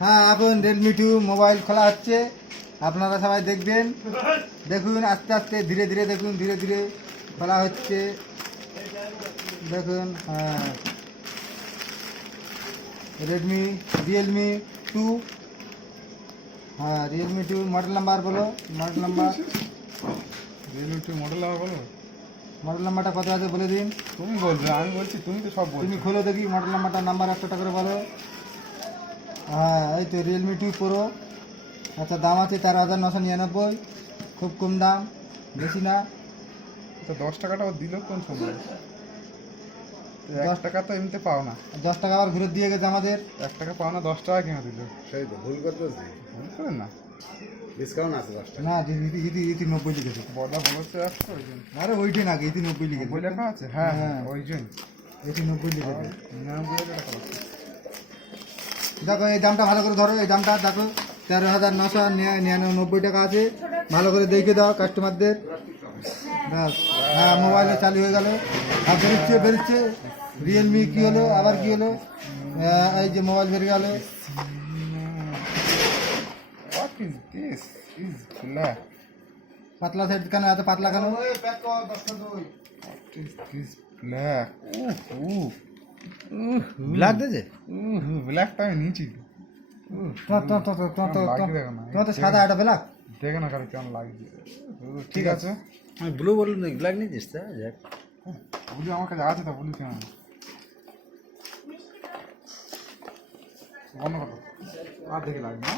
হ্যাঁ, এখন Realme 2 mobile খোলা হচ্ছে, আপনারা সবাই দেখবেন। দেখুন আস্তে আস্তে ধীরে ধীরে দেখুন, ধীরে ধীরে খোলা হচ্ছে। দেখুন, হ্যাঁ, রিয়েলমি 2। হ্যাঁ, রিয়েলমি 2 মডেল নাম্বার বলো, model number. Realme 2 model number বলো। মডেল নাম্বারটা কত আছে বলে দিন। তুমি বলবে, আমি বলছি, তুমি তো সব বলছো। তুমি খোলো দেখি মডেল নাম্বারটা, নাম্বার একটা করে বলো। হ্যাঁ, এই তো রিয়েলমি 2 প্রো। আচ্ছা, দাম আছে 13,999, খুব কম দাম, বেশি না। তো 10 টাকাটা ও দিল কোন সময়? 1 টাকা তো এমনিতে পাও না। 10 টাকা আবার ঘুরে দিয়ে গেছে আমাদের। 1 টাকা পাও না, 10 টাকা কেন দিল? সেই তো ভুল করতেছি, ভুল করে না। ডিসকাউন্ট আছে 10 টাকা। না, ইতি 90 লিখেছে। বড়া বলেছে একশো, ওই জন্য আরে ওইটাই না, ইতি 90 লিখেছে। বই লেখা আছে। হ্যাঁ হ্যাঁ, হ্যাঁ। ওই জন্য ইতি 90 লিখেছে। 99 টাকা লাগছে। দেখো এই দামটা ভালো করে ধরো, এই দামটা দেখো 13,999 টাকা আছে। ভালো করে দেখে দাও কাস্টমারদের। ব্যাস, হ্যাঁ, মোবাইলে চালু হয়ে গেল। আর বেরোচ্ছে রিয়েলমি। কী হলো, আবার কী হলো? এই যে মোবাইল বেরিয়ে গেল। What is this? Is black. পাতলা সেট কেন, এত পাতলা কেন? What is this black? Black দিয়েছে? ব্ল্যাকটা আমি নিয়েছি। তোমার তো সাদা, এটা ব্ল্যাক। দেখে না কারো কেমন লাগছে। ঠিক আছে, আমি ব্লু বললাম, ব্ল্যাক নিয়ে দিস। যাক, বলি আমার কাছে আছে, তা বলি কেন বন্ধ করো। আর দেখে লাগবে না।